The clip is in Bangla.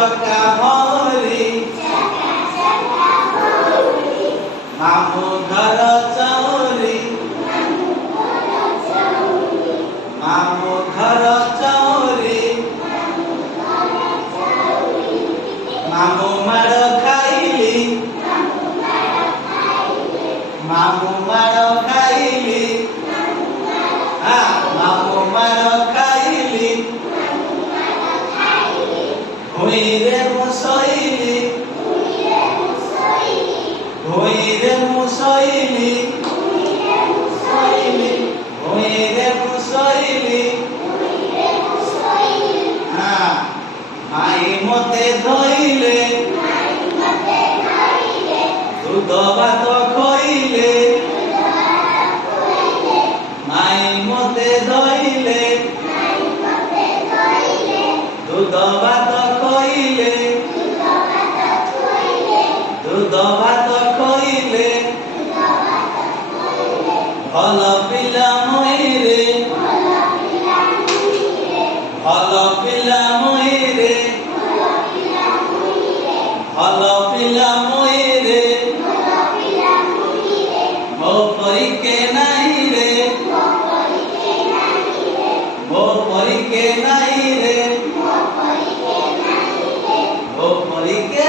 চকা হরি মামু ঘর চৌরি মামু ঘর চৌরি মামু মাড় খাইলি মামু মাড় খাইলি মামু মাড় খাইলি ভুঁইরে মুসইলি ভুঁইরে মুসইলি ভুঁইরে মুসইলি মাই মতে ধইলে দুধ ভাত খইলে মাই মতে ধইলে দুধ ভাত খইলে দুধ ভাত খইলে ভাল পিলা মইরে ভাল পিলা মইরে ভাল পিলা মইরে ମୋ ପରିକେ ନାହିଁ ରେ ମୋ ପରିକେ ନାହିଁ ରେ ମୋ ପରିକେ